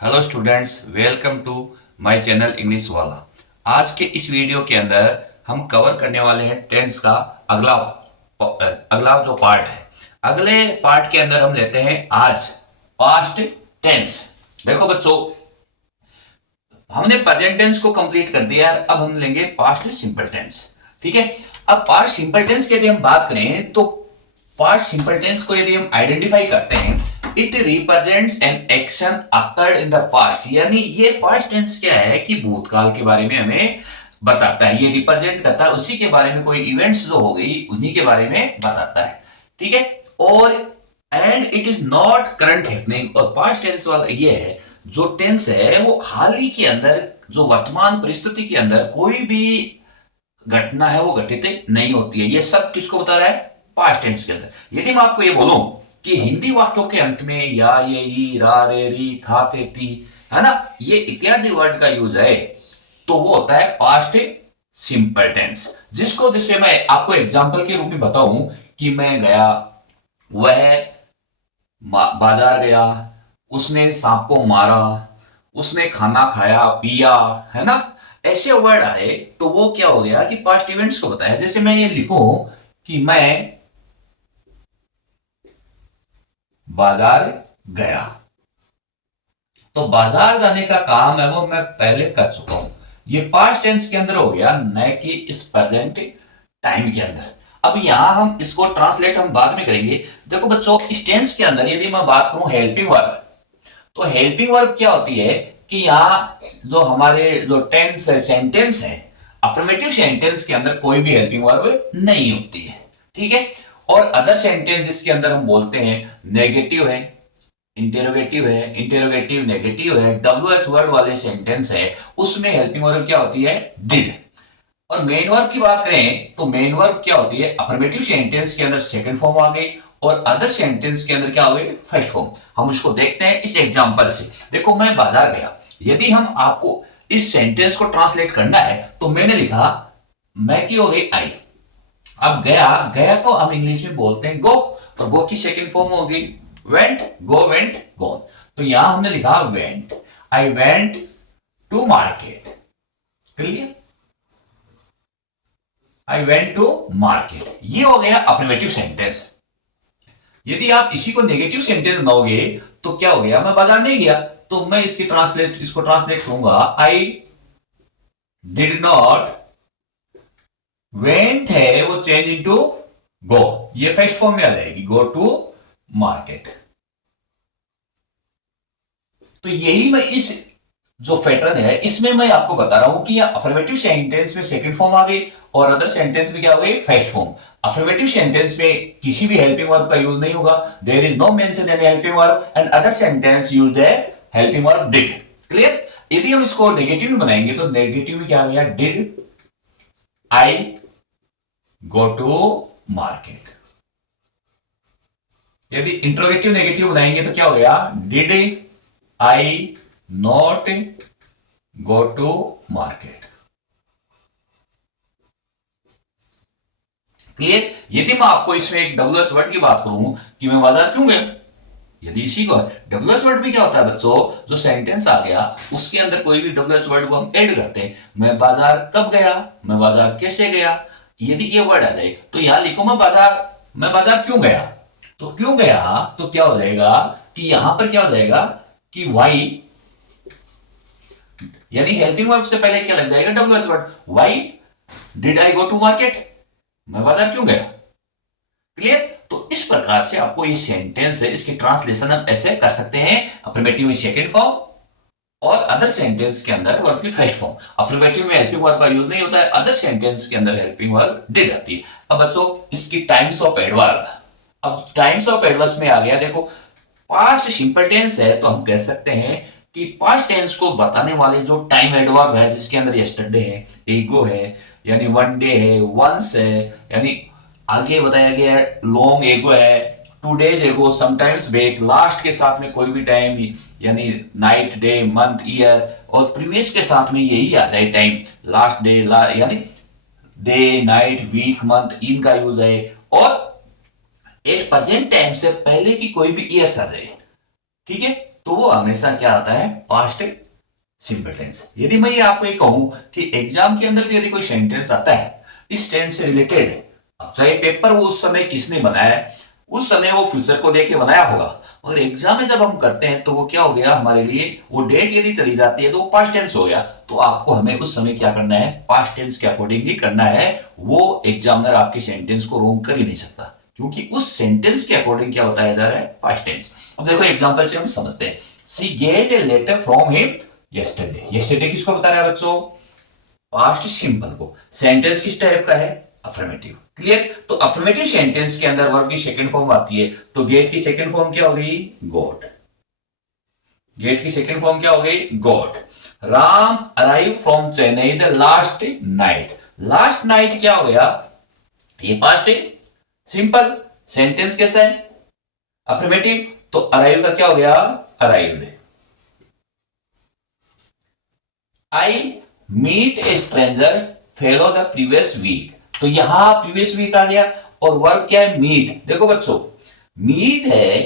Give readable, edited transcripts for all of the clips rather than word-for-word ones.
Hello students, welcome to my channel English वाला। आज के इस वीडियो के अंदर हम कवर करने वाले हैं टेंस का अगला अगला जो पार्ट है। अगले पार्ट के अंदर हम लेते हैं आज पास्ट टेंस। देखो बच्चों, हमने प्रेजेंट टेंस को कंप्लीट कर दिया है, अब हम लेंगे पास्ट सिंपल टेंस। ठीक है। अब पास्ट सिंपल टेंस की यदि हम बात करें तो पास्ट सिंपल टेंस को यदि हम आइडेंटिफाई करते हैं, it represents an action occurred in the past. यानी ये पास्ट टेंस क्या है कि भूतकाल के बारे में हमें बताता है, ये रिप्रेजेंट करता है उसी के बारे में, कोई इवेंट्स जो हो गई उन्हीं के बारे में बताता है। ठीक है। और and it is not current happening. और पास्ट टेंस वाला ये है, जो टेंस है वो हाल ही के अंदर, जो वर्तमान परिस्थिति के अंदर कोई भी घटना है वो घटित नहीं होती है। ये सब किसको बता रहा है? पास्ट टेंस के अंदर। यदि मैं आपको ये बोलूं कि हिंदी वाक्यों के अंत में या, ये, ई, रा, रे, री, था, थे, ती, है ना, ये इत्यादि वर्ड का यूज है, तो वो होता है पास्ट सिंपल टेंस। जिससे मैं आपको एग्जांपल के रूप में बताऊं कि मैं गया, वह बाजार गया, उसने सांप को मारा, उसने खाना खाया पिया, है ना, ऐसे वर्ड आए तो वो क्या हो गया कि पास्ट इवेंट्स को बताया। जैसे मैं ये लिखूं कि मैं बाजार गया, तो बाजार जाने का काम है वो मैं पहले कर चुका हूं। ये पास्ट टेंस के अंदर हो गया, न कि इस प्रेजेंट टाइम के अंदर। अब यहां हम इसको ट्रांसलेट हम बाद में करेंगे। देखो बच्चों, इस टेंस के अंदर यदि मैं बात करूं हेल्पिंग वर्ब, तो हेल्पिंग वर्ब क्या होती है कि यहां जो हमारे जो टेंस है, सेंटेंस है, अफर्मेटिव सेंटेंस के अंदर कोई भी हेल्पिंग वर्ब नहीं होती है। ठीक है। और अदर सेंटेंस जिसके अंदर हम बोलते हैं नेगेटिव है, इंटेरोगेटिव नेगेटिव है, डब्ल्यू एच वर्ड वाले सेंटेंस है, उसमें हेल्पिंग वर्ब क्या होती है? डिड। और मेन वर्ब की बात करें तो मेन वर्ब क्या होती है? अफर्मेटिव सेंटेंस के अंदर सेकंड फॉर्म आ गई और अदर सेंटेंस के अंदर क्या हो गई? First form. हम उसको देखते हैं इस एग्जांपल से। देखो, मैं बाजार गया। यदि हम आपको इस सेंटेंस को ट्रांसलेट करना है तो मैंने लिखा, मैं की हो गई आई। अब गया, गया को हम इंग्लिश में बोलते हैं गो, और गो की सेकंड फॉर्म हो गई वेंट, गो वेंट गो। तो यहां हमने लिखा went, I went to market. Clear? I went to market, ये हो गया अफर्मेटिव सेंटेंस। यदि आप इसी को नेगेटिव सेंटेंस बनाओगे तो क्या हो गया? मैं बाजार नहीं गया, तो मैं इसको ट्रांसलेट करूंगा, आई डिड नॉट वेंट है वो चेंज इनटू गो, ये फर्स्ट फॉर्म में आ जाएगी, गो टू मार्केट। तो यही मैं इस जो पैटर्न है इसमें मैं आपको बता रहा हूं कि अफर्मेटिव सेंटेंस में सेकंड फॉर्म आ गई और अदर सेंटेंस में क्या हो गई? First form. अफर्मेटिव सेंटेंस में किसी भी हेल्पिंग वर्ब का यूज नहीं होगा, there is no mention any helping verb, and other sentence use the helping verb did. Clear? यदि हम इसको नेगेटिव में बनाएंगे तो नेगेटिव में क्या आ गया? Did I go to market. यदि इंट्रोगेटिव नेगेटिव बनाएंगे तो क्या हो गया? Did I not go to market. Clear? यदि मैं आपको इसमें एक डब्ल्यूएच वर्ड की बात करूं कि मैं बाजार क्यों गया, यदि इसी को डब्ल्यूएच वर्ड भी क्या होता है बच्चों? जो सेंटेंस आ गया उसके अंदर कोई भी डब्ल्यूएच वर्ड को हम ऐड करते हैं। मैं बाजार कब गया, मैं बाजार कैसे गया, यदि ये वर्ड आ जाए तो यहां लिखो मैं बाजार क्यों गया। तो क्यों गया तो क्या हो जाएगा कि यहां पर क्या हो जाएगा कि वाई, यानी हेल्पिंग वर्ब से पहले क्या लग जाएगा? WH word. Why did I go to market, मैं बाजार क्यों गया। क्लियर? तो इस प्रकार से आपको ये सेंटेंस है, इसकी ट्रांसलेशन हम ऐसे कर सकते हैं, अफर्मेटिव में सेकंड फॉर्म और अदर सेंटेंस के अंदर वर्ब की फर्स्ट फॉर्म। अफर्मेटिव में हेल्पिंग वर्ब का यूज नहीं होता है, अदर सेंटेंस के अंदर हेल्पिंग वर्ब डिड आती है। अब बच्चों, इसकी टाइम्स ऑफ एडवर्ब, अब टाइम्स ऑफ एडवर्ब में आ गया। देखो, पास्ट सिंपल टेंस है तो हम कह सकते हैं कि पास्ट टेंस को बताने वाले जो टाइम एडवर्ब है, जिसके अंदर यस्टरडे है, एगो है, यानी वन डे है, वंस है, यानी आगे बताया गया है लॉन्ग एगो है, टू डेज एगो, समटाइम्स बैक, लास्ट के साथ में कोई भी टाइम, यानी नाइट, डे, मंथ, ईयर, और प्रीवियस के साथ में यही आ जाए टाइम, लास्ट डे, यानी डे, नाइट, वीक, मंथ, इनका यूज है। और एट प्रेजेंट टाइम से पहले की कोई भी ईयर्स आ जाए। ठीक है। तो वो हमेशा क्या आता है, पास्ट सिंपल टेंस। यदि मैं ये आपको ये कहूं कि एग्जाम के अंदर भी यदि कोई सेंटेंस आता है इस टेंस से रिलेटेड, अब चाहे पेपर वो उस समय किसने बनाया है, उस समय वो फ्यूचर को लेके बनाया होगा, और एग्जाम में जब हम करते हैं तो वो क्या हो गया हमारे लिए, वो डेट यदि चली जाती है तो वो पास्ट टेंस हो गया। तो आपको हमें उस समय क्या करना है, पास्ट टेंस के अकॉर्डिंग ही करना है। वो एग्जामिनर आपके सेंटेंस को रोंग कर ही नहीं सकता, क्योंकि उस सेंटेंस के अकॉर्डिंग क्या बताया जा रहा है, पास्ट टेंस। अब देखो एग्जाम्पल से हम समझते हैं। She get a letter from him yesterday. Yesterday किसको बता रहा है बच्चों, पास्ट सिंपल को। सेंटेंस किस टाइप का है, अफर्मेटिव। क्लियर। तो अफर्मेटिव सेंटेंस के अंदर वर्ब की सेकंड फॉर्म आती है, तो गेट की सेकंड फॉर्म क्या हो गई, गॉट। गेट की सेकंड फॉर्म क्या हो गई, got. Ram arrive from Chennai the last night. Last night क्या हो गया, ये पास्ट है, सिंपल। सेंटेंस कैसा है, अफर्मेटिव। तो अराइव का क्या हो गया, arrived. I meet a stranger fellow the previous week. तो यहां प्रीवियस वीक आ गया, और वर्ब क्या है, मीट। देखो बच्चों, मीट है,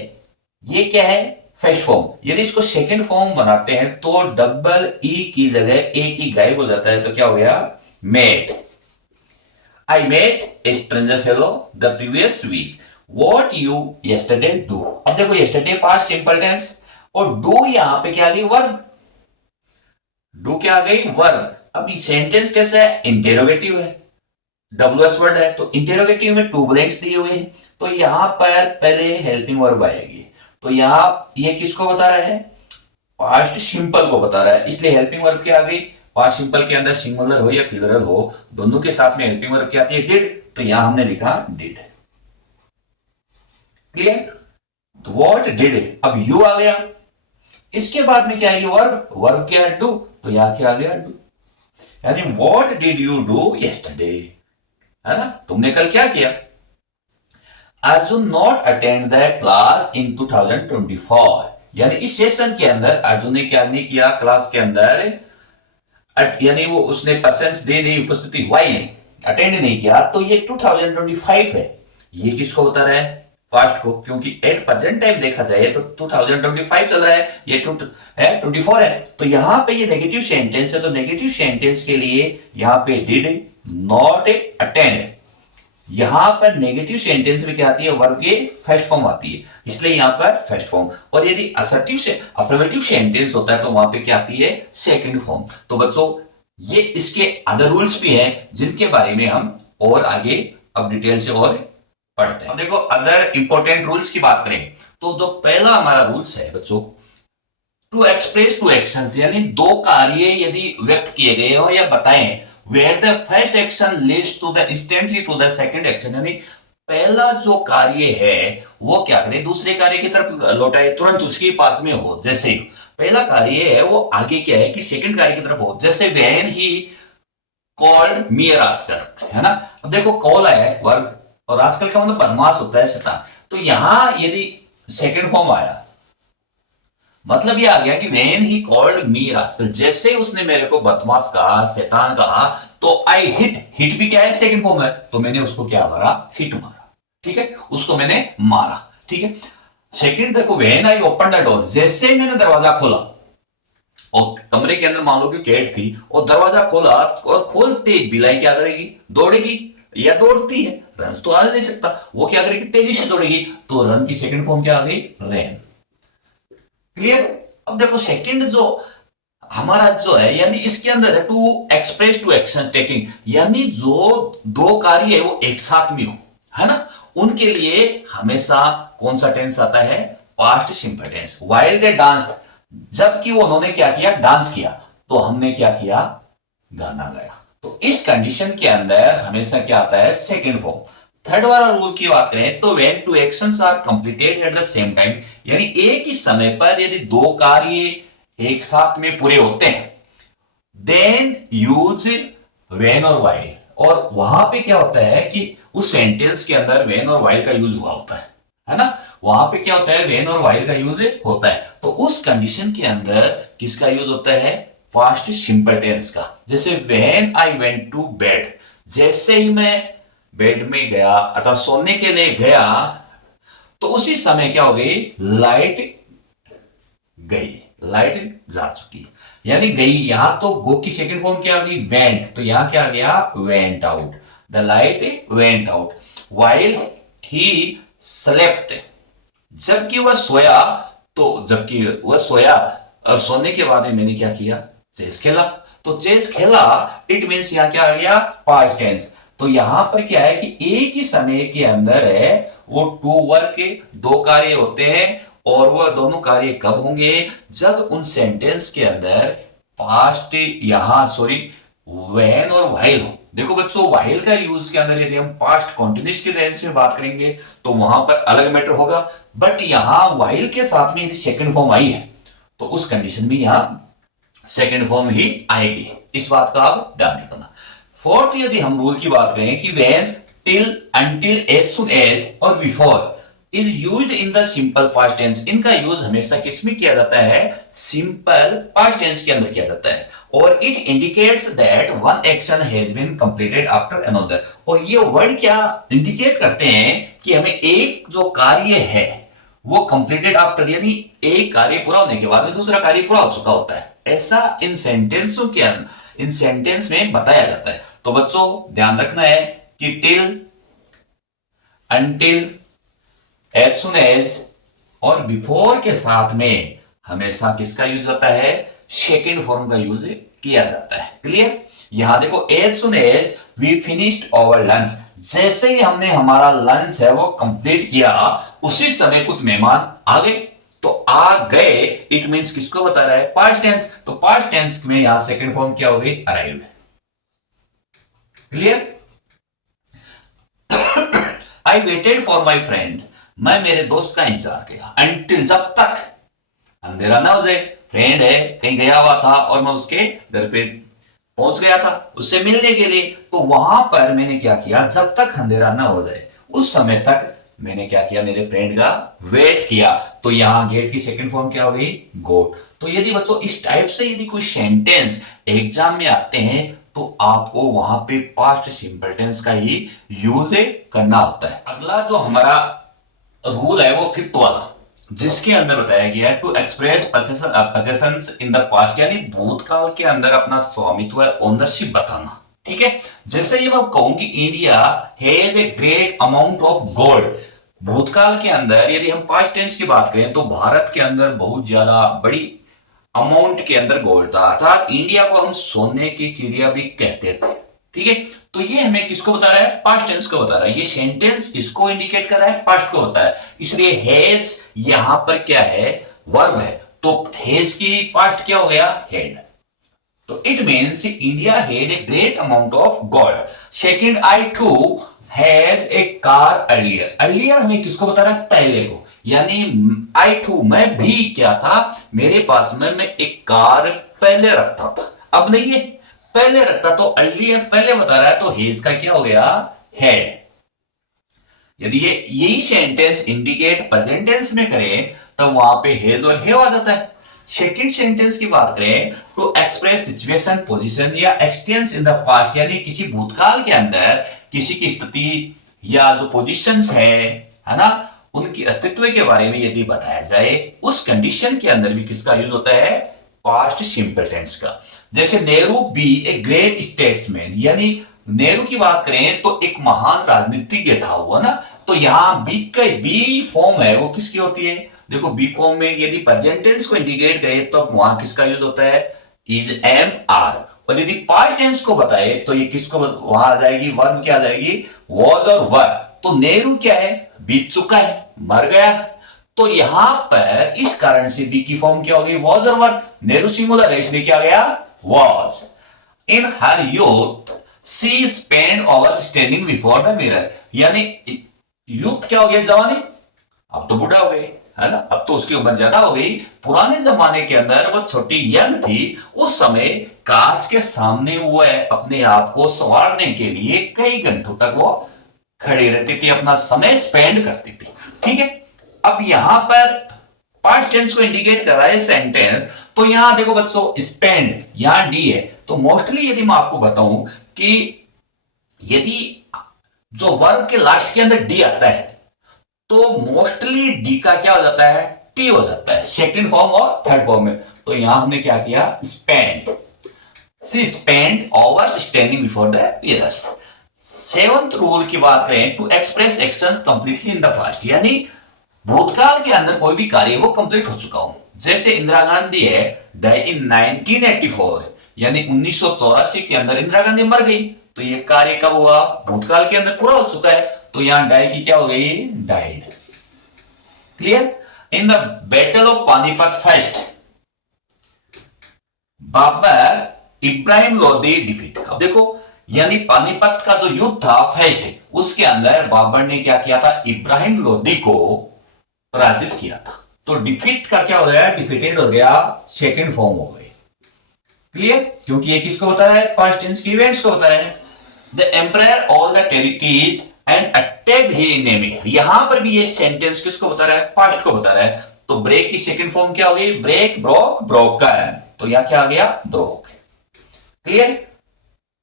ये क्या है, फर्स्ट फॉर्म। यदि इसको सेकंड फॉर्म बनाते हैं तो डबल ई की जगह ए की गायब हो जाता है, तो क्या हो गया, met. I met a stranger fellow the previous week. What you yesterday do. अब देखो यस्टरडे पास्ट सिंपल टेंस, और डू यहां पे क्या आ गई, वर्ब। डू क्या आ गई, वर्ब। अब सेंटेंस कैसा है, इंटेरोगेटिव है, डब्ल्यूएस वर्ड है, तो इंटेरोगेटिव में टू ब्लैंक्स दिए हुए हैं, तो यहां पर पहले हेल्पिंग वर्ब आएगी। तो यहां ये किसको बता रहा है, पास्ट सिंपल को बता रहा है, इसलिए हेल्पिंग वर्ब क्या आ गई। पास्ट सिंपल के अंदर सिंगुलर हो या प्लूरल हो, दोनों के साथ में हेल्पिंग वर्ब क्या आती है, डिड। तो यहां हमने लिखा डिड। क्लियर। तो व्हाट डिड, अब यू आ गया, इसके बाद में क्या है, वर्ब। वर्ब क्या है, डू। तो यहां क्या आ गया, डू। यानी what did you do yesterday, है ना, तुमने कल क्या किया। Arjun not attend the class in 2024। यानी इस सेशन के अंदर अर्जुन ने क्या नहीं किया, क्लास के अंदर, यानी वो उसने प्रेजेंस दे नहीं, उपस्थिति वाई नहीं, अटेंड नहीं किया। तो ये 2025 है, ये किसको बता रहा है, पास्ट को, क्योंकि एट प्रेजेंट टाइम देखा जाए तो 2025 चल रहा है, ये 24 है। तो यहां पे ये नेगेटिव सेंटेंस है, तो नेगेटिव सेंटेंस के लिए यहां पे डिड नॉट अटेंड। यहां पर नेगेटिव सेंटेंस में क्या आती है, वर्ब की फर्स्ट फॉर्म आती है, इसलिए यहां पर फर्स्ट फॉर्म। और यदि असर्टिव से अफर्मेटिव सेंटेंस होता है तो वहां पे क्या आती है, सेकंड फॉर्म। तो बच्चों ये इसके अदर रूल्स भी हैं जिनके बारे में हम और आगे अब डिटेल से और पढ़ते हैं। अब देखो अदर इंपॉर्टेंट रूल्स की बात करें तो जो पहला हमारा रूल्स है बच्चों, टू एक्सप्रेस टू एक्शन, यानी दो कार्य यदि व्यक्त किए गए हो या बताएं, where the first action leads to the instantly to the second action, यानी पहला जो कार्य है वो क्या करे, दूसरे कार्य की तरफ लौटाए, तुरंत उसके पास में हो। जैसे पहला कार्य है वो आगे क्या है कि सेकंड कार्य की तरफ हो, जैसे when he called me a rascal, है ना। अब देखो कॉल आया है वर्ब, और रास्कल का मतलब बदमाश होता है, शैतान। तो यहां यदि सेकंड फॉर्म आया, मतलब ये आ गया कि when he called me rascal, जैसे उसने मेरे को बदमाश कहा, शैतान कहा, तो आई हिट। हिट भी क्या है, सेकंड फॉर्म है, तो मैंने उसको क्या मारा, हिट मारा। ठीक है, उसको मैंने मारा। ठीक है। सेकंड देखो, when I opened the door, जैसे मैंने दरवाजा खोला, और कमरे के अंदर मान लो कि कैट थी, और दरवाजा खोला, और खोलते बिलाई क्या करेगी, दौड़ेगी या दौड़ती है, रन तो आ नहीं सकता, वो क्या करेगी, तेजी से दौड़ेगी। तो रन की सेकंड फॉर्म क्या आ गई, रैन। क्लियर। अब देखो सेकंड जो हमारा जो है, यानी इसके अंदर है to express to action taking, यानी जो दो कार्य है वो एक साथ में हो, है ना, उनके लिए हमेशा कौन सा टेंस आता है, past simple tense. While they dance, जबकि उन्होंने क्या किया, डांस किया, तो हमने क्या किया, गाना गाया। तो इस कंडीशन के अंदर हमेशा क्या आता है, सेकंड फॉर्म। थर्ड वाला रूल की बात करें तो when two actions are completed at the same time, यानी एक ही समय पर यदि दो कार्य एक साथ में पूरे होते हैं, देन यूज व्हेन और व्हाइल। और वहां पे क्या होता है कि उस सेंटेंस के अंदर व्हेन और व्हाइल का यूज हुआ होता है ना, वहां पे क्या होता है, व्हेन और व्हाइल का यूज होता है। तो उस कंडीशन के अंदर किसका यूज होता है, पास्ट सिंपल टेंस का। जैसे when I went to bed, जैसे ही मैं बेड में गया अथवा सोने के लिए गया, तो उसी समय क्या हो गई, लाइट गई, लाइट जा चुकी है यानी गई। यहां तो गो की सेकंड फॉर्म क्या आ गई, वेंट, तो यहां क्या आ गया, went out, the light went out while he slept, जबकि वह सोया। तो जबकि वह सोया और सोने के बाद में मैंने क्या किया, चेस खेला। तो चेस खेला इट मीन्स यहां क्या आ गया, पास्ट टेंस। तो यहां पर क्या है कि एक ही समय के अंदर है वो टू वर्क के दो कार्य होते हैं, और वह दोनों कार्य कब होंगे, जब उन सेंटेंस के अंदर पास्ट यहां सॉरी व्हेन और व्हाइल हो। देखो बच्चों, व्हाइल का यूज के अंदर यदि हम पास्ट कॉन्टिन्यूस के टेंस में बात करेंगे तो वहां पर अलग मैटर होगा, बट यहां व्हाइल के साथ में यदि सेकंड फॉर्म आई है तो उस कंडीशन में यहां सेकंड फॉर्म ही आएगी। इस बात का आप ध्यान रखना। फोर्थ, यदि हम रूल की बात करें कि when, till, until, as soon as और before is used in the simple past tense, इनका यूज हमेशा किसमें किया जाता है, सिंपल पास्ट टेंस के अंदर किया जाता है। और it indicates that one action has been completed after another, और ये वर्ड क्या इंडिकेट करते हैं कि हमें एक जो कार्य है वो कंप्लीटेड आफ्टर, यानी एक कार्य पूरा होने के बाद में दूसरा कार्य पूरा हो चुका होता है, ऐसा इन सेंटेंसों के इन सेंटेंस में बताया जाता है। तो बच्चों ध्यान रखना है कि till, until, as soon as और बिफोर के साथ में हमेशा किसका यूज होता है, सेकेंड फॉर्म का यूज किया जाता है। क्लियर। यहां देखो, as soon as we finished our lunch, जैसे ही हमने हमारा लंच है वो कंप्लीट किया उसी समय कुछ मेहमान आ गए। तो आ गए इट मींस किसको बता रहा है, पास्ट टेंस। तो पास्ट टेंस में यहां सेकंड फॉर्म क्या हो गई, arrived. Clear. I waited for my friend, मैं मेरे दोस्त का इंतजार किया, अंटिल, जब तक अंधेरा ना हो जाए। फ्रेंड है, कहीं गया हुआ था और मैं उसके घर पे पहुंच गया था उससे मिलने के लिए, तो वहां पर मैंने क्या किया, जब तक अंधेरा ना हो जाए उस समय तक मैंने क्या किया, मेरे फ्रेंड का वेट किया। तो यहां गेट की सेकंड फॉर्म क्या हो गई, गोट। तो यदि बच्चों इस टाइप से यदि कोई सेंटेंस एग्जाम में आते हैं तो आपको वहां पे पास्ट सिंपल टेंस का ही यूज करना होता है। अगला जो हमारा रूल है वो फिफ्थ वाला, जिसके अंदर बताया गया है to express possessions in the past, यानी भूतकाल के अंदर अपना स्वामित्व, ओनरशिप बताना। ठीक है। जैसे ये मैं कहूं कि India has a great amount of gold, भूतकाल के अंदर यदि हम पास्ट टेंस की बात करें तो भारत के अंदर बहुत ज्यादा बड़ी अमाउंट के अंदर गोल्ड था, अर्थात इंडिया को हम सोने की चिड़िया भी कहते थे। ठीक है। तो ये हमें किसको बता रहा है, पास्ट टेंस को बता रहा है। ये सेंटेंस किसको इंडिकेट कर रहा है, पास्ट को होता है। इसलिए हैज यहां पर क्या है, वर्ब है, तो हैज की पास्ट क्या हो गया, हैड। तो it means India had a great amount of gold. Second, I too has a car earlier, earlier हमें किसको बता रहा है, पहले को, यानी आई टू मैं भी क्या था, मेरे पास में मैं एक कार पहले रखता था, अब नहीं है, पहले रखता। तो अर्लियर पहले बता रहा है, तो हेज का क्या हो गया, हैड। यदि ये यही सेंटेंस इंडिकेट प्रेजेंट टेंस में करें तो वहां पे हेज और हैव आ जाता है। सेकंड सेंटेंस की बात करें टू एक्सप्रेस सिचुएशन, पोजीशन या एक्सटेंस इन द पास्ट, यानी किसी भूतकाल के अंदर किसी की स्थिति या जो पोजीशंस है ना, उनकी अस्तित्व के बारे में यदि बताया जाए उस कंडीशन के अंदर भी किसका यूज होता है, पास्ट सिंपल टेंस का। जैसे Nehru be a great statesman, यानी नेहरू की बात करें तो एक महान राजनीतिज्ञ था हुआ ना, तो यहां बी का बी फॉर्म है वो किसकी होती है, देखो बी फॉर्म में यदि प्रेजेंट टेंस को इंडिकेट करें तो वहां किसका यूज होता है, इज, एम, आर। और यदि पास्ट टेंस को बताए तो ये किसको वहां आ जाएगी, वर्ब क्या आ जाएगी, वॉज और वर। तो नेहरू क्या है, बीत चुका है, मर गया। तो यहां पर इस कारण से बी की फॉर्म क्या होगी, वॉज और वर। नेहरू सिंगुलर है इसलिए क्या गया, was. In her youth she spend hours standing before the mirror, यानी यूथ क्या हो गया, जवानी, अब तो बूढ़ा हो गए है ना, अब तो उसकी उम्र ज्यादा हो गई। पुराने जमाने के अंदर वो छोटी यंग थी, उस समय कांच के सामने वो अपने आप को संवारने के लिए कई घंटों तक वो खड़ी रहती थी, अपना समय स्पेंड करती थी। ठीक है। अब यहां पर पास्ट टेंस को इंडिकेट कर रहा है सेंटेंस, तो यहां देखो बच्चों स्पेंड, यहां डी है, तो मोस्टली यदि मैं आपको बताऊं कि यदि जो वर्ब के लास्ट के अंदर डी आता है तो मोस्टली डी का क्या हो जाता है, टी हो जाता है सेकंड फॉर्म और थर्ड फॉर्म में। तो यहां हमने क्या किया, spent, she spent hours standing before the mirrors. Seventh rule की बात करें, to express actions completely in the past, यानी भूतकाल के अंदर कोई भी कार्य वो कंप्लीट हो चुका हो। जैसे इंदिरा गांधी है, डाई इन 1984, यानी 1984 के अंदर इंदिरा गांधी मर गई, तो ये कार्य कब हुआ, भूतकाल के अंदर पूरा हो चुका है, तो यहां डाई की क्या हो गई, died. Clear. In the battle of Panipat first, Babar Ibrahim Lodi defeat. अब देखो, यानी पानीपत का जो युद्ध था फर्स्ट, उसके अंदर बाबर ने क्या किया था, इब्राहिम लोदी को पराजित किया था। तो डिफीट का क्या हो गया, डिफीटेड हो गया, सेकेंड फॉर्म हो गई। क्लियर, क्योंकि ये किसको बता रहा है, पास्ट टेंस के इवेंट्स को बता रहे हैं। The emperor all the territories and attacked his enemy, यहां पर भी ये सेंटेंस किसको बता रहा है, पास्ट को बता रहा है। तो ब्रेक की सेकंड फॉर्म क्या हो गई, ब्रेक, ब्रोक, ब्रोकन, तो यहां क्या आ गया, ब्रोक। क्लियर।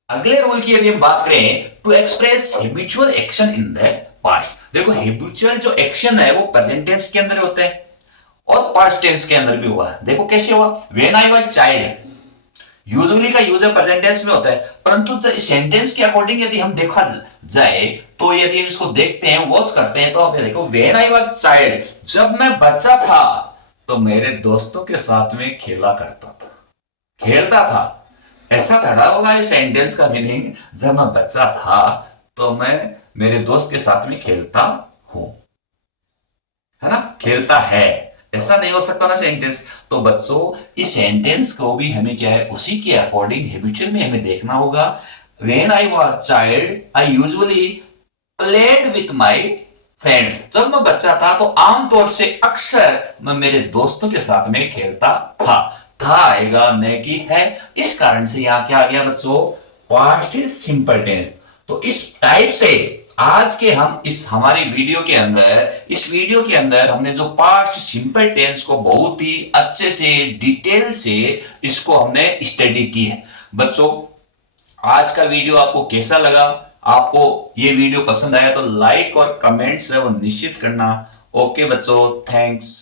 अगले रूल की यदि हम बात करें, to express habitual action in the past. देखो, हैबिचुअल जो एक्शन है वो प्रेजेंट टेंस के अंदर होता है और पास्ट टेंस के अंदर भी हुआ है। देखो कैसे हुआ, when I was child, usually का यूज प्रेजेंट टेंस में होता है, परंतु सेंटेंस के अकॉर्डिंग यदि हम देखा जाए, तो यदि इसको देखते हैं, वॉच करते हैं, तो आप देखो, व्हेन आई वाज चाइल्ड, जब मैं बच्चा था तो मेरे दोस्तों के साथ में खेला करता था, खेलता था, ऐसा खड़ा होगा ये सेंटेंस का मीनिंग, जब मैं बच्चा था तो मैं मेरे दोस्त के साथ में खेलता हूं, है ना, खेलता है, ऐसा नहीं हो सकता ना सेंटेंस। तो बच्चों, इस सेंटेंस को भी हमें क्या है, उसी के अकॉर्डिंग हैबिचुअल में हमें देखना होगा। When I was child I usually played with my friends, जब मैं बच्चा था तो आमतौर से अक्सर मैं मेरे दोस्तों के साथ में खेलता था आएगा, न कि है, इस कारण से यहां क्या आ गया बच्चों, पास्ट इज सिंपल टेंस। तो इस टाइप से आज के हम इस हमारी वीडियो के अंदर हमने जो पास्ट सिंपल टेंस को बहुत ही अच्छे से डिटेल से इसको हमने स्टडी की है। बच्चों, आज का वीडियो आपको कैसा लगा, आपको ये वीडियो पसंद आया तो लाइक और कमेंट्स है वो निश्चित करना। ओके बच्चों, थैंक्स।